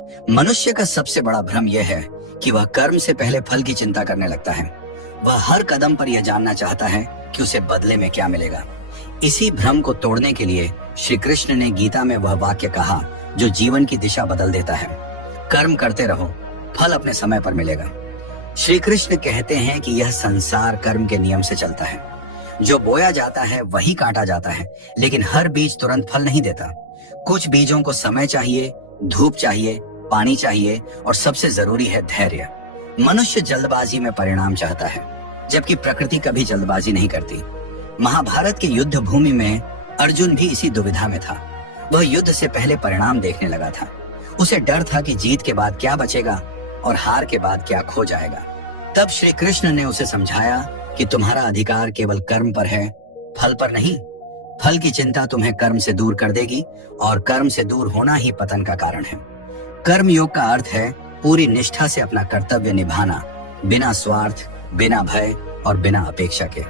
मनुष्य का सबसे बड़ा भ्रम यह है कि वह कर्म से पहले फल की चिंता करने लगता है। वह हर कदम पर यह जानना चाहता है कि उसे बदले में क्या मिलेगा। इसी भ्रम को तोड़ने के लिए श्री कृष्ण ने गीता में वह वाक्य कहा जो जीवन की दिशा बदल देता है। कर्म करते रहो, फल अपने समय पर मिलेगा। श्री कृष्ण कहते हैं कि यह संसार कर्म के नियम से चलता है। जो बोया जाता है वही काटा जाता है, लेकिन हर बीज तुरंत फल नहीं देता। कुछ बीजों को समय चाहिए, धूप चाहिए, पानी चाहिए और सबसे जरूरी है धैर्य। मनुष्य जल्दबाजी में परिणाम चाहता है, जबकि प्रकृति कभी जल्दबाजी नहीं करती। महाभारत की युद्ध भूमि में अर्जुन भी इसी दुविधा में था। वह युद्ध से पहले परिणाम देखने लगा था। उसे डर था कि जीत के बाद क्या बचेगा और हार के बाद क्या खो जाएगा। तब श्री कृष्ण ने उसे समझाया कि तुम्हारा अधिकार केवल कर्म पर है, फल पर नहीं। फल की चिंता तुम्हें कर्म से दूर कर देगी और कर्म से दूर होना ही पतन का कारण है। कर्म योग का अर्थ है पूरी निष्ठा से अपना कर्तव्य निभाना, बिना स्वार्थ, बिना भय और बिना अपेक्षा के।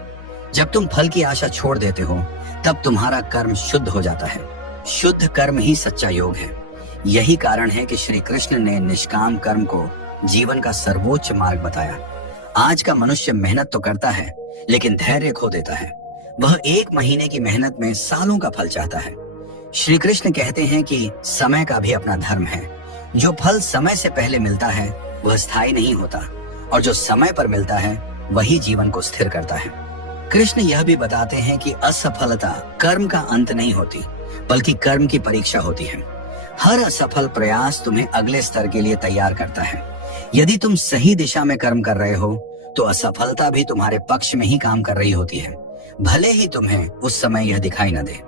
जब तुम फल की आशा छोड़ देते हो, तब तुम्हारा कर्म शुद्ध हो जाता है। शुद्ध कर्म ही सच्चा योग है। यही कारण है कि श्री कृष्ण ने निष्काम कर्म को जीवन का सर्वोच्च मार्ग बताया। आज का मनुष्य मेहनत तो करता है, लेकिन धैर्य खो देता है। वह 1 महीने की मेहनत में सालों का फल चाहता है। श्री कृष्ण कहते हैं कि समय का भी अपना धर्म है। जो फल समय से पहले मिलता है वह स्थायी नहीं होता, और जो समय पर मिलता है वही जीवन को स्थिर करता है। कृष्ण यह भी बताते हैं कि असफलता कर्म का अंत नहीं होती, बल्कि कर्म की परीक्षा होती है। हर असफल प्रयास तुम्हें अगले स्तर के लिए तैयार करता है। यदि तुम सही दिशा में कर्म कर रहे हो, तो असफलता भी तुम्हारे पक्ष में ही काम कर रही होती है, भले ही तुम्हें उस समय यह दिखाई न दे।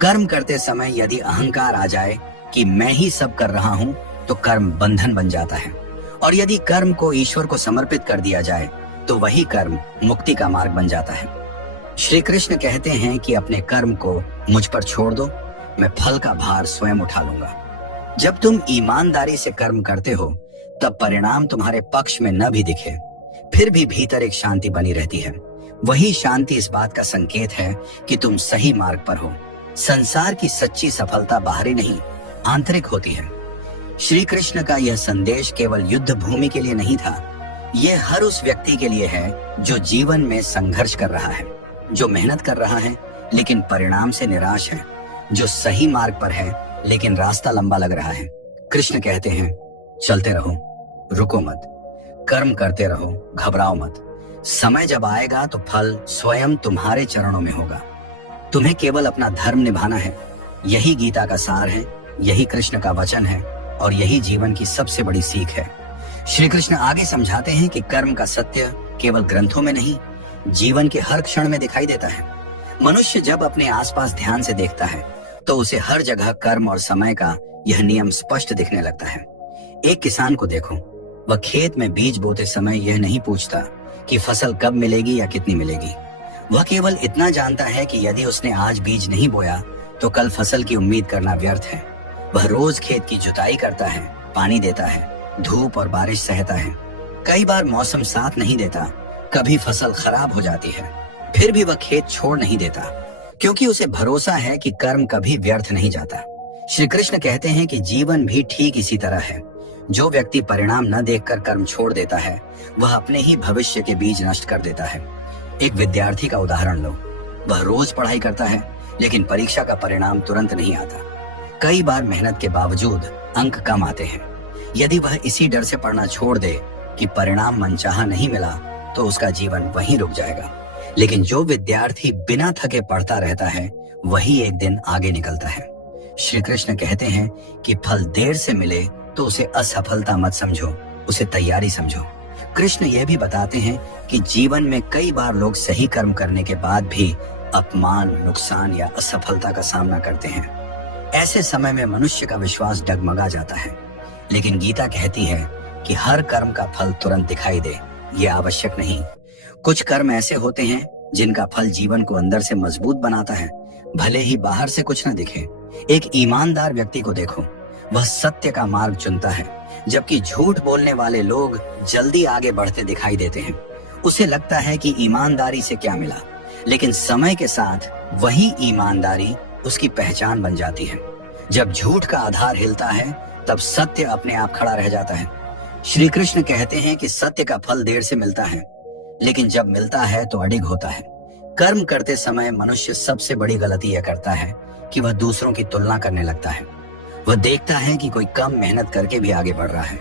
कर्म करते समय यदि अहंकार आ जाए कि मैं ही सब कर रहा हूँ, तो कर्म बंधन बन जाता है। और यदि कर्म को ईश्वर को समर्पित कर दिया जाए, तो वही कर्म मुक्ति का मार्ग बन जाता है। श्री कृष्ण कहते हैं कि अपने कर्म को मुझ पर छोड़ दो, मैं फल का भार स्वयं उठा लूंगा। जब तुम ईमानदारी से कर्म करते हो, तब परिणाम तुम्हारे पक्ष में न भी दिखे, फिर भी भीतर एक शांति बनी रहती है। वही शांति इस बात का संकेत है कि तुम सही मार्ग पर हो। संसार की सच्ची सफलता बाहरी नहीं, आंतरिक होती है। श्री कृष्ण का यह संदेश केवल युद्ध भूमि के लिए नहीं था। यह हर उस व्यक्ति के लिए है जो जीवन में संघर्ष कर रहा है, जो मेहनत कर रहा है लेकिन परिणाम से निराश है, जो सही मार्ग पर है लेकिन रास्ता लंबा लग रहा है। कृष्ण कहते हैं, चलते रहो, रुको मत, कर्म करते रहो, घबराओ मत। समय जब आएगा तो फल स्वयं तुम्हारे चरणों में होगा। तुम्हें केवल अपना धर्म निभाना है। यही गीता का सार है, यही कृष्ण का वचन है और यही जीवन की सबसे बड़ी सीख है। श्री कृष्ण आगे समझाते हैं कि कर्म का सत्य केवल ग्रंथों में नहीं, जीवन के हर क्षण में दिखाई देता है। मनुष्य जब अपने आसपास ध्यान से देखता है, तो उसे हर जगह कर्म और समय का यह नियम स्पष्ट दिखने लगता है। एक किसान को देखो, वह खेत में बीज बोते समय यह नहीं पूछता कि फसल कब मिलेगी या कितनी मिलेगी। वह केवल इतना जानता है कि यदि उसने आज बीज नहीं बोया, तो कल फसल की उम्मीद करना व्यर्थ है। वह रोज खेत की जुताई करता है, पानी देता है, धूप और बारिश सहता है। कई बार मौसम साथ नहीं देता, कभी फसल खराब हो जाती है, फिर भी वह खेत छोड़ नहीं देता, क्योंकि उसे भरोसा है कि कर्म कभी व्यर्थ नहीं जाता। श्री कृष्ण कहते हैं कि जीवन भी ठीक इसी तरह है। जो व्यक्ति परिणाम न देखकर कर्म छोड़ देता है, वह अपने ही भविष्य के बीज नष्ट कर देता है। एक विद्यार्थी का उदाहरण लो। वह रोज पढ़ाई करता है, लेकिन परीक्षा का परिणाम तुरंत नहीं आता। कई बार मेहनत के बावजूद अंक कम आते हैं। यदि वह इसी डर से पढ़ना छोड़ दे कि परिणाम मनचाहा नहीं मिला, तो उसका जीवन वहीं रुक जाएगा। लेकिन जो विद्यार्थी बिना थके पढ़ता रहता है, वही एक दिन आगे निकलता है। श्री कृष्ण कहते हैं कि फल देर से मिले तो उसे असफलता मत समझो, उसे तैयारी समझो। कृष्ण यह भी बताते हैं कि जीवन में कई बार लोग सही कर्म करने के बाद भी अपमान, नुकसान या असफलता का सामना करते हैं। ऐसे समय में मनुष्य का विश्वास डगमगा जाता है। लेकिन गीता कहती है कि हर कर्म का फल तुरंत दिखाई दे, यह आवश्यक नहीं। कुछ कर्म ऐसे होते हैं जिनका फल जीवन को अंदर से मजबूत बनाता है, भले ही बाहर से कुछ न दिखे। एक ईमानदार व्यक्ति को देखो, वह सत्य का मार्ग चुनता है, जबकि झूठ बोलने वाले लोग जल्दी आगे बढ़ते दिखाई देते हैं। उसे लगता है कि ईमानदारी से क्या मिला, लेकिन समय के साथ वही ईमानदारी उसकी पहचान बन जाती है। जब झूठ का आधार हिलता है, तब सत्य अपने आप खड़ा रह जाता है। श्री कृष्ण कहते हैं कि सत्य का फल देर से मिलता है, लेकिन जब मिलता है तो अडिग होता है। कर्म करते समय मनुष्य सबसे बड़ी गलती यह करता है कि वह दूसरों की तुलना करने लगता है। वह देखता है कि कोई कम मेहनत करके भी आगे बढ़ रहा है।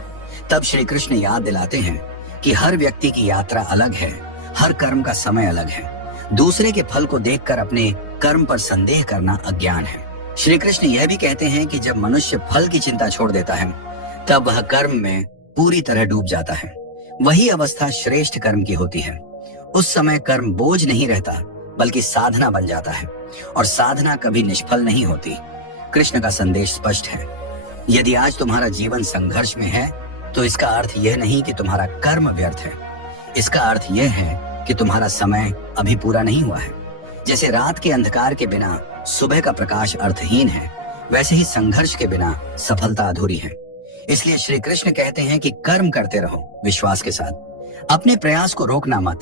तब श्री कृष्ण याद दिलाते हैं कि हर व्यक्ति की यात्रा अलग है, हर कर्म का समय अलग है। दूसरे के फल को देखकर अपने कर्म पर संदेह करना अज्ञान है। श्री कृष्ण यह भी कहते हैं कि जब मनुष्य फल की चिंता छोड़ देता है, तब वह कर्म में पूरी तरह डूब जाता है। वही अवस्था श्रेष्ठ कर्म की होती है। उस समय कर्म बोझ नहीं रहता, बल्कि साधना बन जाता है, और साधना कभी निष्फल नहीं होती। कृष्ण का संदेश स्पष्ट है। यदि आज तुम्हारा जीवन संघर्ष में है, तो इसका अर्थ यह नहीं कि तुम्हारा कर्म व्यर्थ है। इसका अर्थ यह है कि तुम्हारा समय अभी पूरा नहीं हुआ है। जैसे रात के अंधकार के बिना सुबह का प्रकाश अर्थहीन है, वैसे ही संघर्ष के बिना सफलता अधूरी है। इसलिए श्री कृष्ण कहते हैं कि कर्म करते रहो विश्वास के साथ। अपने प्रयास को रोकना मत।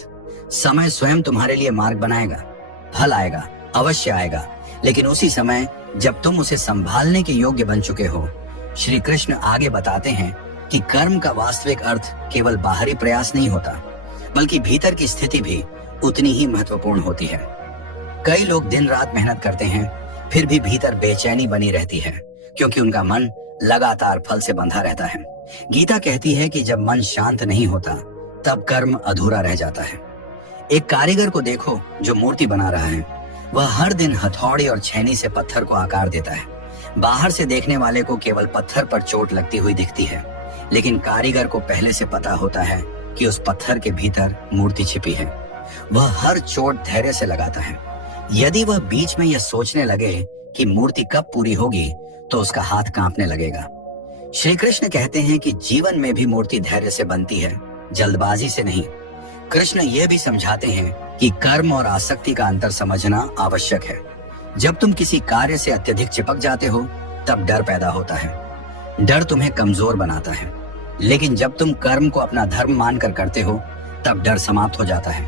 समय स्वयं तुम्हारे लिए मार्ग बनाएगा। फल आएगा, अवश्य आएगा, लेकिन उसी समय जब तुम उसे संभालने के योग्य बन चुके हो। श्री कृष्ण आगे बताते हैं कि कर्म का वास्तविक अर्थ केवल बाहरी प्रयास नहीं होता, बल्कि भीतर की स्थिति भी उतनी ही महत्वपूर्ण होती है। कई लोग दिन रात मेहनत करते हैं, फिर भी भीतर बेचैनी बनी रहती है, क्योंकि उनका मन लगातार फल से बंधा रहता है। गीता कहती है कि जब मन शांत नहीं होता, तब कर्म अधूरा रह जाता है। एक कारीगर को देखो जो मूर्ति बना रहा है। वह हर दिन हथौड़ी और छेनी से पत्थर को आकार देता है। बाहर से देखने वाले को केवल पत्थर पर चोट लगती हुई दिखती है, लेकिन कारीगर को पहले से पता होता है कि उस पत्थर के भीतर मूर्ति छिपी है। वह हर चोट धैर्य से लगाता है। यदि वह बीच में यह सोचने लगे कि मूर्ति कब पूरी होगी, तो उसका हाथ कांपने लगेगा। श्री कृष्ण कहते हैं कि जीवन में भी मूर्ति धैर्य से बनती है, जल्दबाजी से नहीं। कृष्ण यह भी समझाते हैं कि कर्म और आसक्ति का अंतर समझना आवश्यक है। जब तुम किसी कार्य से अत्यधिक चिपक जाते हो, तब डर पैदा होता है। डर तुम्हें कमजोर बनाता है, लेकिन जब तुम कर्म को अपना धर्म मानकर करते हो, तब डर समाप्त हो जाता है।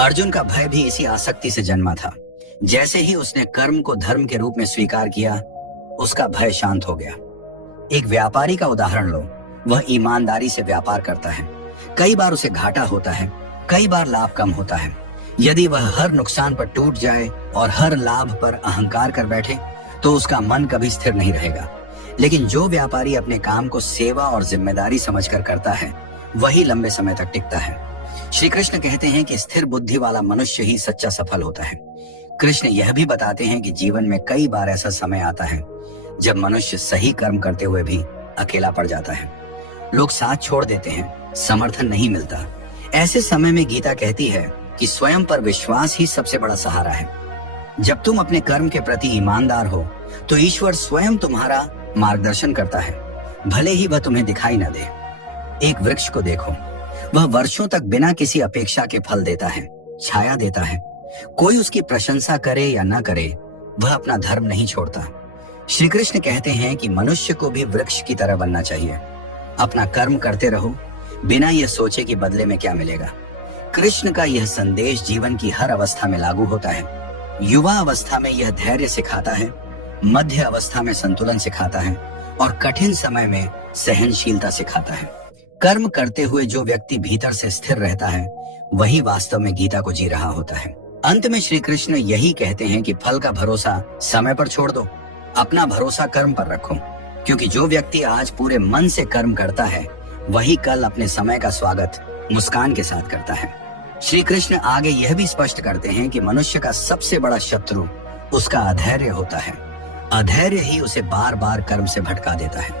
अर्जुन का भय भी इसी आसक्ति से जन्मा था। जैसे ही उसने कर्म को धर्म के रूप में स्वीकार किया, उसका भय शांत हो गया। एक व्यापारी का उदाहरण लो। वह ईमानदारी से व्यापार करता है। कई बार उसे घाटा होता है, कई बार लाभ कम होता है। यदि वह हर नुकसान पर टूट जाए और हर लाभ पर अहंकार कर बैठे, तो उसका मन कभी स्थिर नहीं रहेगा। लेकिन जो व्यापारी अपने काम को सेवा और जिम्मेदारी समझकर करता है, वही लंबे समय तक टिकता है। श्री कृष्ण कहते हैं कि स्थिर बुद्धि वाला मनुष्य ही सच्चा सफल होता है। कृष्ण यह भी बताते हैं कि जीवन में कई बार ऐसा समय आता है जब मनुष्य सही कर्म करते हुए भी अकेला पड़ जाता है। लोग साथ छोड़ देते हैं, समर्थन नहीं मिलता। ऐसे समय में गीता कहती है कि स्वयं पर विश्वास ही सबसे बड़ा सहारा है। जब तुम अपने कर्म के प्रति ईमानदार हो, तो ईश्वर स्वयं तुम्हारा मार्गदर्शन करता है, भले ही वह तुम्हें दिखाई न दे। एक वृक्ष को देखो, वह वर्षों तक बिना किसी अपेक्षा के फल देता है, छाया देता है। कोई उसकी प्रशंसा करे या न करे, वह अपना धर्म नहीं छोड़ता। श्री कृष्ण कहते हैं कि मनुष्य को भी वृक्ष की तरह बनना चाहिए। अपना कर्म करते रहो, बिना यह सोचे कि बदले में क्या मिलेगा। कृष्ण का यह संदेश जीवन की हर अवस्था में लागू होता है। युवा अवस्था में यह धैर्य सिखाता है, मध्य अवस्था में संतुलन सिखाता है, और कठिन समय में सहनशीलता सिखाता है। कर्म करते हुए जो व्यक्ति भीतर से स्थिर रहता है, वही वास्तव में गीता को जी रहा होता है। अंत में श्री कृष्ण यही कहते हैं कि फल का भरोसा समय पर छोड़ दो, अपना भरोसा कर्म पर रखो, क्योंकि जो व्यक्ति आज पूरे मन से कर्म करता है, वही कल अपने समय का स्वागत मुस्कान के साथ करता है। श्री कृष्ण आगे यह भी स्पष्ट करते हैं कि मनुष्य का सबसे बड़ा शत्रु उसका अधैर्य होता है। अधैर्य ही उसे बार बार कर्म से भटका देता है।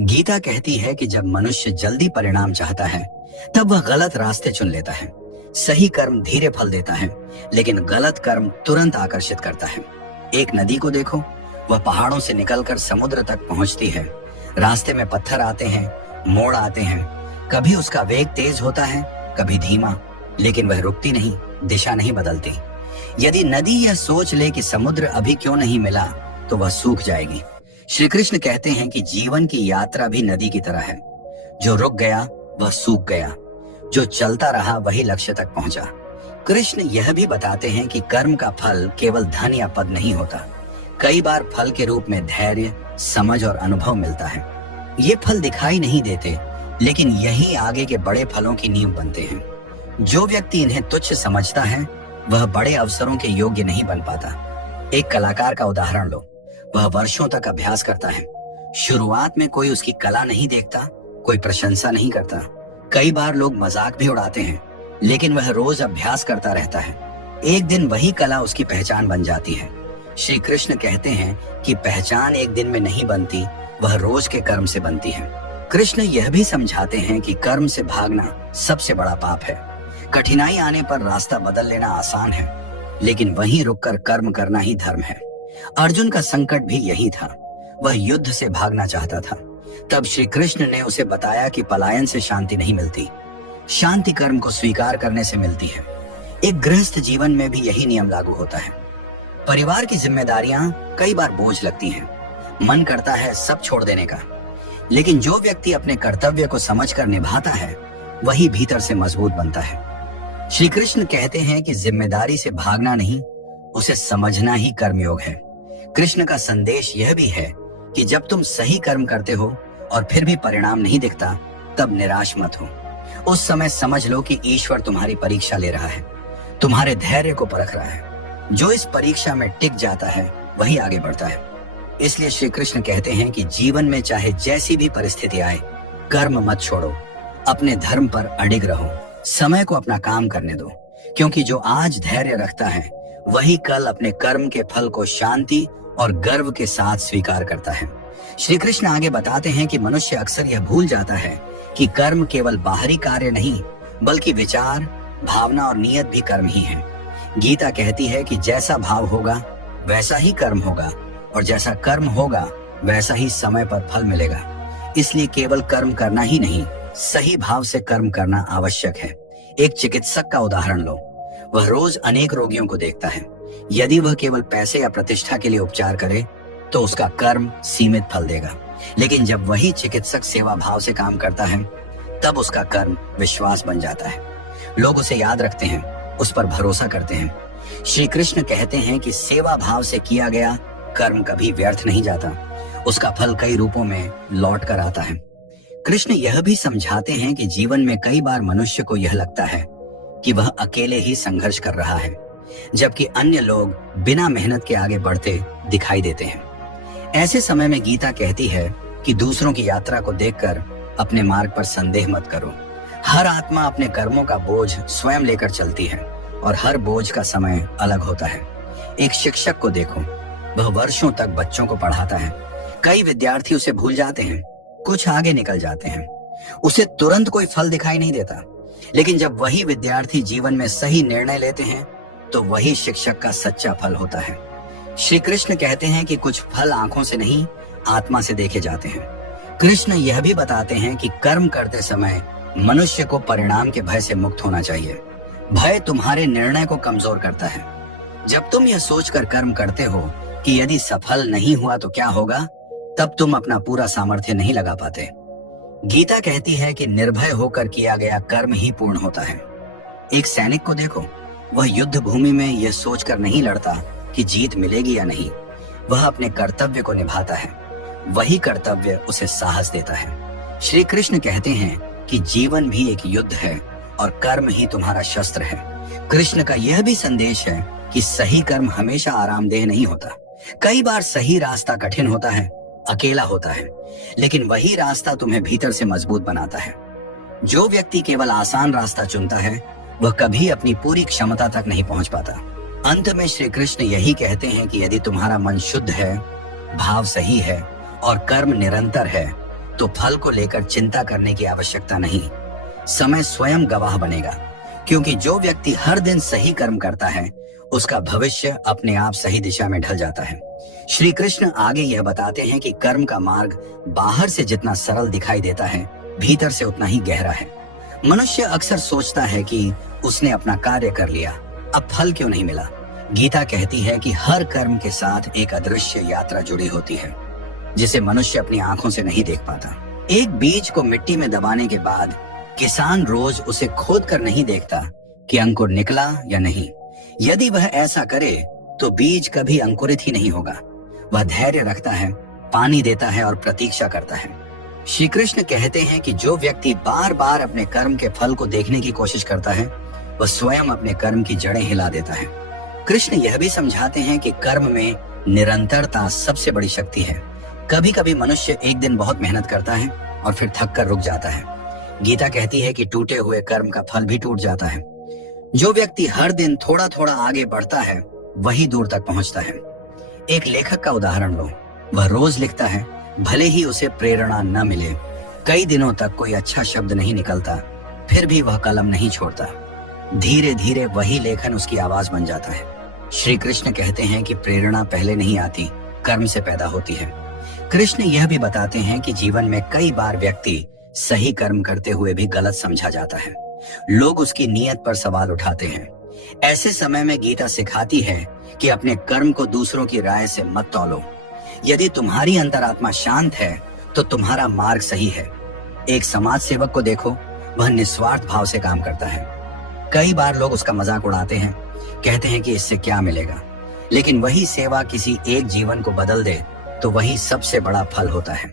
गीता कहती है कि जब मनुष्य जल्दी परिणाम चाहता है, तब वह गलत रास्ते चुन लेता है। सही कर्म धीरे फल देता है, लेकिन गलत कर्म तुरंत आकर्षित करता है। एक नदी को देखो, वह पहाड़ों से निकलकर समुद्र तक पहुंचती है। रास्ते में पत्थर आते हैं, मोड़ आते हैं, कभी उसका वेग तेज होता है, कभी धीमा, लेकिन वह रुकती नहीं, दिशा नहीं बदलती। यदि नदी यह सोच ले कि समुद्र अभी क्यों नहीं मिला, तो वह सूख जाएगी। श्री कृष्ण कहते हैं कि जीवन की यात्रा भी नदी की तरह है। जो रुक गया वह सूख गया, जो चलता रहा वही लक्ष्य तक पहुंचा। कृष्ण यह भी बताते हैं कि कर्म का फल केवल धन या पद नहीं होता। कई बार फल के रूप में धैर्य, समझ और अनुभव मिलता है। ये फल दिखाई नहीं देते, लेकिन यही आगे के बड़े फलों की नींव बनते हैं। जो व्यक्ति इन्हें तुच्छ समझता है वह बड़े अवसरों के योग्य नहीं बन पाता। एक कलाकार का उदाहरण लो। वह वर्षों तक अभ्यास करता है। शुरुआत में कोई उसकी कला नहीं देखता, कोई प्रशंसा नहीं करता। कई बार लोग मजाक भी उड़ाते हैं, लेकिन वह रोज अभ्यास करता रहता है। एक दिन वही कला उसकी पहचान बन जाती है। श्री कृष्ण कहते हैं कि पहचान एक दिन में नहीं बनती, वह रोज के कर्म से बनती है। कृष्ण यह भी समझाते हैं कि कर्म से भागना सबसे बड़ा पाप है। कठिनाई आने पर रास्ता बदल लेना आसान है, लेकिन वहीं रुककर कर्म करना ही धर्म है। अर्जुन का संकट भी यही था। वह युद्ध से भागना चाहता था। तब श्री कृष्ण ने उसे बताया कि पलायन से शांति नहीं मिलती, शांति कर्म को स्वीकार करने से मिलती है। एक गृहस्थ जीवन में भी यही नियम लागू होता है। परिवार की जिम्मेदारियां कई बार बोझ लगती हैं। मन करता है सब छोड़ देने का, लेकिन जो व्यक्ति अपने कर्तव्य को समझकर निभाता है वही भीतर से मजबूत बनता है। श्री कृष्ण कहते हैं कि जिम्मेदारी से भागना नहीं, उसे समझना ही कर्मयोग है। कृष्ण का संदेश यह भी है कि जब तुम सही कर्म करते हो और फिर भी परिणाम नहीं दिखता, तब निराश मत हो। उस समय समझ लो कि ईश्वर तुम्हारी परीक्षा ले रहा है, तुम्हारे धैर्य को परख रहा है। जो इस परीक्षा में टिक जाता है वही आगे बढ़ता है। इसलिए श्री कृष्ण कहते हैं कि जीवन में चाहे जैसी भी परिस्थिति आए, कर्म मत छोड़ो, अपने धर्म पर अडिग रहो, समय को अपना काम करने दो, क्योंकि जो आज धैर्य रखता है वही कल अपने कर्म के फल को शांति और गर्व के साथ स्वीकार करता है। श्री कृष्ण आगे बताते हैं कि मनुष्य अक्सर यह भूल जाता है कि कर्म केवल बाहरी कार्य नहीं, बल्कि विचार, भावना और नियत भी कर्म ही है। गीता कहती है कि जैसा भाव होगा वैसा ही कर्म होगा, और जैसा कर्म होगा वैसा ही समय पर फल मिलेगा। इसलिए केवल कर्म करना ही नहीं, सही भाव से कर्म करना आवश्यक है। एक चिकित्सक का उदाहरण लो। वह रोज अनेक रोगियों को देखता है। यदि वह केवल पैसे या प्रतिष्ठा के लिए उपचार करे तो उसका कर्म सीमित फल देगा, लेकिन जब वही चिकित्सक सेवा भाव से काम करता है तब उसका कर्म विश्वास बन जाता है। लोग उसे याद रखते हैं, उस पर भरोसा करते हैं। श्री कृष्ण कहते हैं कि सेवा भाव से किया गया कर्म कभी व्यर्थ नहीं जाता, उसका फल कई रूपों में लौट कर आता है। कृष्ण यह भी समझाते हैं कि जीवन में कई बार मनुष्य को यह लगता है कि वह अकेले ही संघर्ष कर रहा है, जबकि अन्य लोग बिना मेहनत के आगे बढ़ते दिखाई देते हैं। ऐसे समय में गीता कहती है कि दूसरों की यात्रा को देखकर अपने मार्ग पर संदेह मत करो। हर आत्मा अपने कर्मों का बोझ स्वयं लेकर चलती है और हर बोझ का समय अलग होता है। एक शिक्षक को देखो, वह वर्षों तक बच्चों को पढ़ाता है। कई विद्यार्थी उसे भूल जाते हैं, कुछ आगे निकल जाते हैं। उसे तुरंत कोई फल दिखाई नहीं देता, लेकिन जब वही विद्यार्थी जीवन में सही निर्णय लेते हैं तो वही शिक्षक का सच्चा फल होता है। श्री कृष्ण कहते हैं कि कुछ फल आंखों से नहीं, आत्मा से देखे जाते हैं। कृष्ण यह भी बताते हैं कि कर्म करते समय मनुष्य को परिणाम के भय से मुक्त होना चाहिए। भय तुम्हारे निर्णय को कमजोर करता है। जब तुम यह सोचकर कर्म करते हो कि यदि सफल नहीं हुआ तो क्या होगा, तब तुम अपना पूरा सामर्थ्य नहीं लगा पाते। गीता कहती है कि निर्भय होकर किया गया कर्म ही पूर्ण होता है। एक सैनिक को देखो, वह युद्ध भूमि में यह सोचकर नहीं लड़ता कि जीत मिलेगी या नहीं, वह अपने कर्तव्य को निभाता है। वही कर्तव्य उसे साहस देता है। श्री कृष्ण कहते हैं कि जीवन भी एक युद्ध है और कर्म ही तुम्हारा शस्त्र है। कृष्ण का यह भी संदेश है कि सही कर्म हमेशा आरामदेह नहीं होता। कई बार सही रास्ता कठिन होता है, अकेला होता है, लेकिन वही रास्ता तुम्हें भीतर से मजबूत बनाता है। जो व्यक्ति केवल आसान रास्ता चुनता है वह कभी अपनी पूरी क्षमता तक नहीं पहुंच पाता। अंत में श्री कृष्ण यही कहते हैं कि यदि तुम्हारा मन शुद्ध है, भाव सही है और कर्म निरंतर है, तो फल को लेकर चिंता करने की आवश्यकता नहीं। समय स्वयं गवाह बनेगा, क्योंकि जो व्यक्ति हर दिन सही कर्म करता है उसका भविष्य अपने आप सही दिशा में ढल जाता है। श्री कृष्ण आगे यह बताते हैं कि कर्म का मार्ग बाहर से जितना सरल दिखाई देता है, भीतर से उतना ही गहरा है। मनुष्य अक्सर सोचता है कि उसने अपना कार्य कर लिया, अब फल क्यों नहीं मिला। गीता कहती है कि हर कर्म के साथ एक अदृश्य यात्रा जुड़ी होती है, जिसे मनुष्य अपनी आंखों से नहीं देख पाता। एक बीज को मिट्टी में दबाने के बाद किसान रोज उसे खोद कर नहीं देखता कि अंकुर निकला या नहीं। यदि वह ऐसा करे तो बीज कभी अंकुरित ही नहीं होगा। वह धैर्य रखता है, पानी देता है और प्रतीक्षा करता है। श्री कृष्ण कहते हैं कि जो व्यक्ति बार बार अपने कर्म के फल को देखने की कोशिश करता है, वह स्वयं अपने कर्म की जड़ें हिला देता है। कृष्ण यह भी समझाते हैं कि कर्म में निरंतरता सबसे बड़ी शक्ति है। कभी कभी मनुष्य एक दिन बहुत मेहनत करता है और फिर थक कर रुक जाता है। गीता कहती है कि टूटे हुए कर्म का फल भी टूट जाता है। जो व्यक्ति हर दिन थोड़ा थोड़ा आगे बढ़ता है, वही दूर तक पहुंचता है। एक लेखक का उदाहरण लो। वह रोज लिखता है, भले ही उसे प्रेरणा न मिले, कई दिनों तक कोई अच्छा शब्द नहीं निकलता, फिर भी वह कलम नहीं छोड़ता। धीरे धीरे वही लेखन उसकी आवाज बन जाता है। श्री कृष्ण कहते हैं कि प्रेरणा पहले नहीं आती, कर्म से पैदा होती है। कृष्ण यह भी बताते हैं कि जीवन में कई बार व्यक्ति सही कर्म करते हुए भी गलत समझा जाता है। लोग उसकी नीयत पर सवाल उठाते हैं। ऐसे समय में गीता सिखाती है कि अपने कर्म को दूसरों की राय से मत तौलो। यदि तुम्हारी अंतरात्मा शांत है तो तुम्हारा मार्ग सही है। एक समाज सेवक को देखो, वह निस्वार्थ भाव से काम करता है। कई बार लोग उसका मजाक उड़ाते हैं, कहते हैं कि इससे क्या मिलेगा, लेकिन वही सेवा किसी एक जीवन को बदल दे तो वही सबसे बड़ा फल होता है।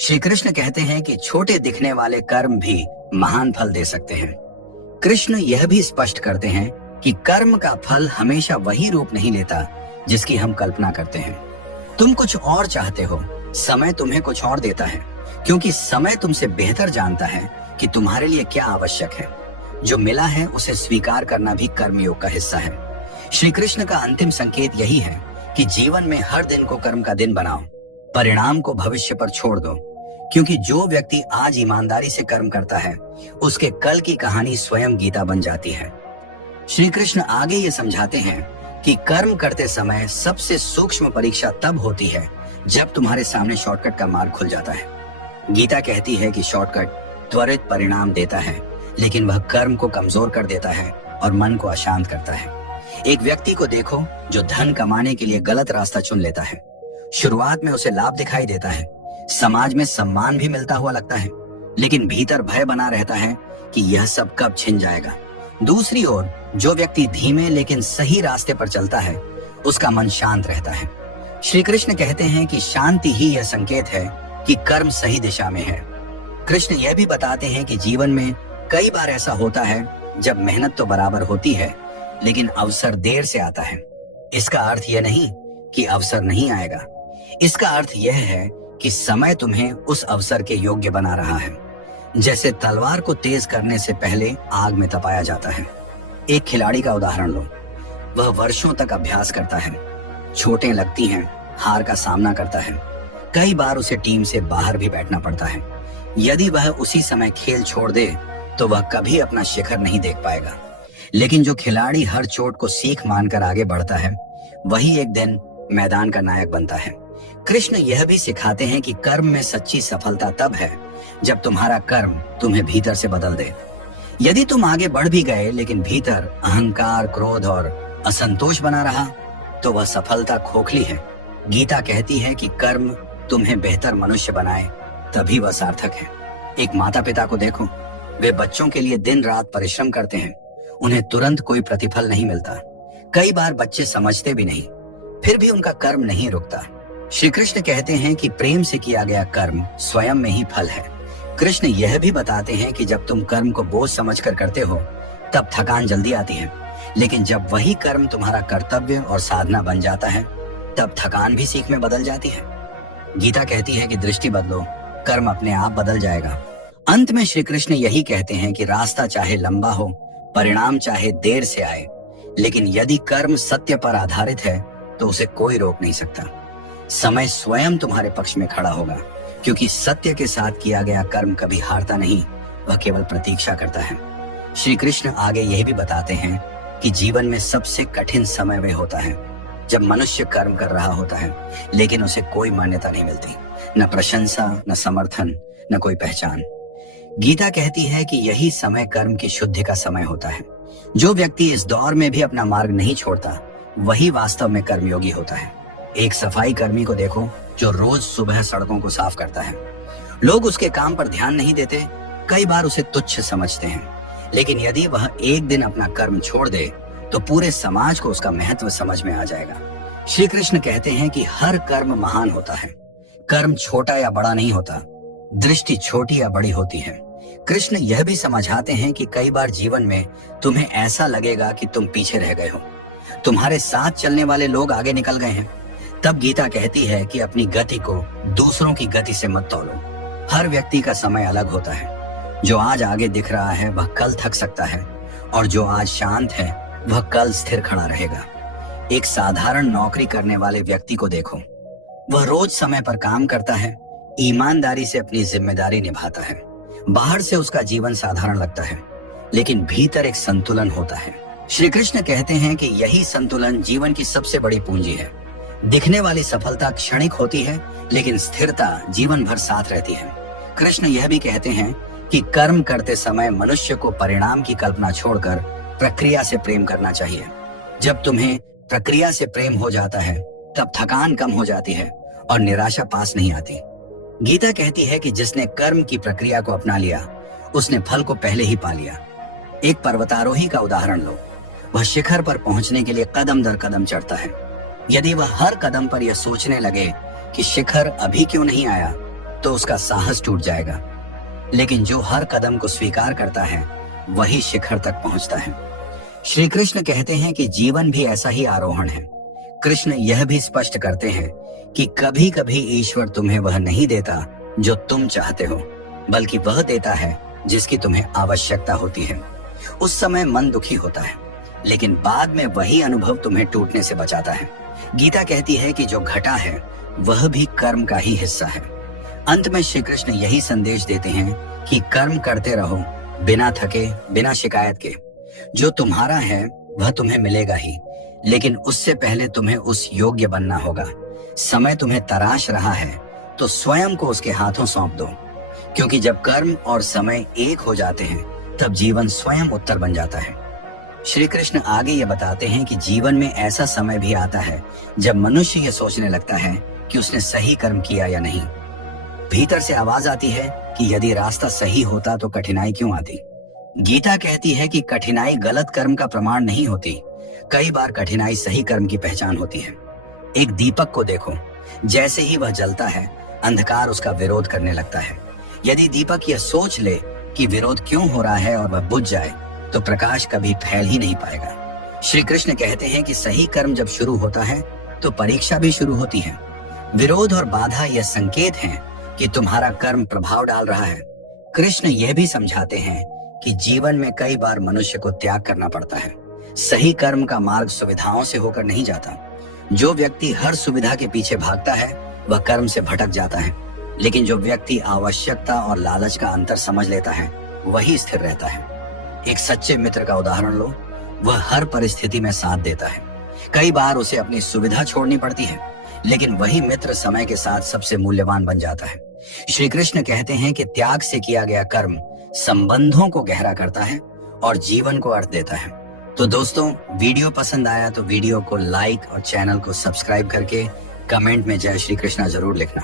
श्री कृष्ण कहते हैं कि छोटे दिखने वाले कर्म भी महान फल दे सकते हैं। कृष्ण यह भी स्पष्ट करते हैं कि कर्म का फल हमेशा वही रूप नहीं लेता जिसकी हम कल्पना करते हैं। तुम कुछ और चाहते हो, समय तुम्हें कुछ और देता है, क्योंकि समय तुमसे बेहतर जानता है कि तुम्हारे लिए क्या आवश्यक है। जो मिला है उसे स्वीकार करना भी कर्मयोग का हिस्सा है। श्री कृष्ण का अंतिम संकेत यही है कि जीवन में हर दिन को कर्म का दिन बनाओ, परिणाम को भविष्य पर छोड़ दो, क्योंकि जो व्यक्ति आज ईमानदारी से कर्म करता है, उसके कल की कहानी स्वयं गीता बन जाती है। श्री कृष्ण आगे ये समझाते हैं कि कर्म करते समय सबसे सूक्ष्म परीक्षा तब होती है जब तुम्हारे सामने शॉर्टकट का मार्ग खुल जाता है। गीता कहती है कि शॉर्टकट त्वरित परिणाम देता है, लेकिन वह कर्म को कमजोर कर देता है और मन को अशांत करता है। एक व्यक्ति को देखो जो धन कमाने के लिए गलत रास्ता चुन लेता है। शुरुआत में उसे लाभ दिखाई देता है, समाज में सम्मान भी मिलता हुआ लगता है, लेकिन भीतर भय बना रहता है कि यह सब कब छिन जाएगा। दूसरी ओर जो व्यक्ति धीमे लेकिन सही रास्ते पर चलता है, उसका मन शांत रहता है। श्री कृष्ण कहते हैं कि शांति ही यह संकेत है कि कर्म सही दिशा में है। कृष्ण यह भी बताते हैं कि जीवन में कई बार ऐसा होता है जब मेहनत तो बराबर होती है, लेकिन अवसर देर से आता है। इसका अर्थ यह नहीं कि अवसर नहीं आएगा, इसका अर्थ यह है कि समय तुम्हें उस अवसर के योग्य बना रहा है। जैसे तलवार को तेज करने से पहले आग में तपाया जाता है। एक खिलाड़ी का उदाहरण लो। वह वर्षों तक अभ्यास करता है, चोटें लगती हैं, हार का सामना करता है, कई बार उसे टीम से बाहर भी बैठना पड़ता है। यदि वह उसी समय खेल छोड़ दे तो वह कभी अपना शिखर नहीं देख पाएगा। लेकिन जो खिलाड़ी हर चोट को सीख मानकर आगे बढ़ता है, वही एक दिन मैदान का नायक बनता है। कृष्ण यह भी सिखाते हैं कि कर्म में सच्ची सफलता तब है जब तुम्हारा कर्म तुम्हें भीतर से बदल दे। यदि तुम आगे बढ़ भी गए लेकिन भीतर अहंकार, क्रोध और असंतोष बना रहा, तो वह सफलता खोखली है। गीता कहती है कि कर्म तुम्हें बेहतर मनुष्य बनाए तभी वह सार्थक है। एक माता पिता को देखो, वे बच्चों के लिए दिन रात परिश्रम करते हैं, उन्हें तुरंत कोई प्रतिफल नहीं मिलता। कई बार बच्चे समझते भी नहीं, फिर भी उनका कर्म नहीं रुकता। श्री कृष्ण कहते हैं कि प्रेम से किया गया कर्म स्वयं में ही फल है। कृष्ण यह भी बताते हैं कि जब तुम कर्म को बोझ समझकर करते हो, तब थकान जल्दी आती है, लेकिन जब वही कर्म तुम्हारा कर्तव्य और साधना बन जाता है, तब थकान भी सीख में बदल जाती है। गीता कहती है कि दृष्टि बदलो, कर्म अपने आप बदल जाएगा। अंत में श्री कृष्ण यही कहते हैं कि रास्ता चाहे लंबा हो, परिणाम चाहे देर से आए, लेकिन यदि कर्म सत्य पर आधारित है तो उसे कोई रोक नहीं सकता। समय स्वयं तुम्हारे पक्ष में खड़ा होगा, क्योंकि सत्य के साथ किया गया कर्म कभी हारता नहीं, वह केवल प्रतीक्षा करता है। श्री कृष्ण आगे यह भी बताते हैं कि जीवन में सबसे कठिन समय वह होता है जब मनुष्य कर्म कर रहा होता है, लेकिन उसे कोई मान्यता नहीं मिलती, न प्रशंसा, न समर्थन, न कोई पहचान। गीता कहती है कि यही समय कर्म की शुद्धि का समय होता है। जो व्यक्ति इस दौर में भी अपना मार्ग नहीं छोड़ता, वही वास्तव में कर्मयोगी होता है। एक सफाई कर्मी को देखो जो रोज सुबह सड़कों को साफ करता है। लोग उसके काम पर ध्यान नहीं देते, कई बार उसे तुच्छ समझते हैं, लेकिन यदि वह एक दिन अपना कर्म छोड़ दे तो पूरे समाज को उसका महत्व समझ में आ जाएगा। श्री कृष्ण कहते हैं कि हर कर्म महान होता है, कर्म छोटा या बड़ा नहीं होता। दृष्टि छोटी या बड़ी होती है। कृष्ण यह भी समझाते हैं कि कई बार जीवन में तुम्हें ऐसा लगेगा कि तुम पीछे रह गए हो, तुम्हारे साथ चलने वाले लोग आगे निकल गए हैं। तब गीता कहती है कि अपनी गति को दूसरों की गति से मत तौलो। हर व्यक्ति का समय अलग होता है। जो आज आगे दिख रहा है वह कल थक सकता है, और जो आज शांत है वह कल स्थिर खड़ा रहेगा। एक साधारण नौकरी करने वाले व्यक्ति को देखो, वह रोज समय पर काम करता है, ईमानदारी से अपनी जिम्मेदारी निभाता है। बाहर से उसका जीवन साधारण लगता है, लेकिन भीतर एक संतुलन होता है। श्री कृष्ण कहते हैं कि यही संतुलन जीवन की सबसे बड़ी पूंजी है। दिखने वाली सफलता क्षणिक होती है, लेकिन स्थिरता जीवन भर साथ रहती है। कृष्ण यह भी कहते हैं कि कर्म करते समय मनुष्य को परिणाम की कल्पना छोड़कर प्रक्रिया से प्रेम करना चाहिए। जब तुम्हें प्रक्रिया से प्रेम हो जाता है तब थकान कम हो जाती है और निराशा पास नहीं आती। गीता कहती है कि जिसने कर्म की प्रक्रिया को अपना लिया उसने फल को पहले ही पा लिया। एक पर्वतारोही का उदाहरण लो, वह शिखर पर पहुंचने के लिए कदम दर कदम चढ़ता है। यदि वह हर कदम पर यह सोचने लगे कि शिखर अभी क्यों नहीं आया तो उसका साहस टूट जाएगा, लेकिन जो हर कदम को स्वीकार करता है वही शिखर तक पहुंचता है। श्री कृष्ण कहते हैं कि जीवन भी ऐसा ही आरोहण है। कृष्ण यह भी स्पष्ट करते हैं कि कभी कभी ईश्वर तुम्हें वह नहीं देता जो तुम चाहते हो, बल्कि वह देता है जिसकी तुम्हें आवश्यकता होती है। उस समय मन दुखी होता है, लेकिन बाद में वही अनुभव तुम्हें टूटने से बचाता है। गीता कहती है कि जो घटा है वह भी कर्म का ही हिस्सा है। अंत में श्री कृष्ण यही संदेश देते हैं कि कर्म करते रहो, बिना थके, बिना शिकायत के। जो तुम्हारा है वह तुम्हें मिलेगा ही, लेकिन उससे पहले तुम्हें उस योग्य बनना होगा। समय तुम्हें तराश रहा है तो स्वयं को उसके हाथों सौंप दो, क्योंकि जब कर्म और समय एक हो जाते हैं तब जीवन स्वयं उत्तर बन जाता है। श्री कृष्ण आगे ये बताते हैं कि जीवन में ऐसा समय भी आता है जब मनुष्य ये सोचने लगता है कि उसने सही कर्म किया या नहीं। भीतर से आवाज आती है कि यदि रास्ता सही होता तो कठिनाई क्यों आती। गीता कहती है कि कठिनाई गलत कर्म का प्रमाण नहीं होती, कई बार कठिनाई सही कर्म की पहचान होती है। एक दीपक को देखो, जैसे ही वह जलता है अंधकार उसका विरोध करने लगता है। यदि दीपक यह सोच ले कि विरोध क्यों हो रहा है और वह बुझ जाए तो प्रकाश कभी फैल ही नहीं पाएगा। श्री कृष्ण कहते हैं कि सही कर्म जब शुरू होता है तो परीक्षा भी शुरू होती है। विरोध और बाधा यह संकेत हैं कि तुम्हारा कर्म प्रभाव डाल रहा है। कृष्ण यह भी समझाते हैं कि जीवन में कई बार मनुष्य को त्याग करना पड़ता है। सही कर्म का मार्ग सुविधाओं से होकर नहीं जाता। जो व्यक्ति हर सुविधा के पीछे भागता है वह कर्म से भटक जाता है, लेकिन जो व्यक्ति आवश्यकता और लालच का अंतर समझ लेता है वही स्थिर रहता है। एक सच्चे मित्र का उदाहरण लो, वह हर परिस्थिति में साथ देता है। कई बार उसे अपनी सुविधा छोड़नी पड़ती है, लेकिन वही मित्र समय के साथ सबसे मूल्यवान बन जाता है। श्री कृष्ण कहते हैं कि त्याग से किया गया कर्म संबंधों को गहरा करता है और जीवन को अर्थ देता है। तो दोस्तों, वीडियो पसंद आया तो वीडियो को लाइक और चैनल को सब्सक्राइब करके कमेंट में जय श्री कृष्णा जरूर लिखना।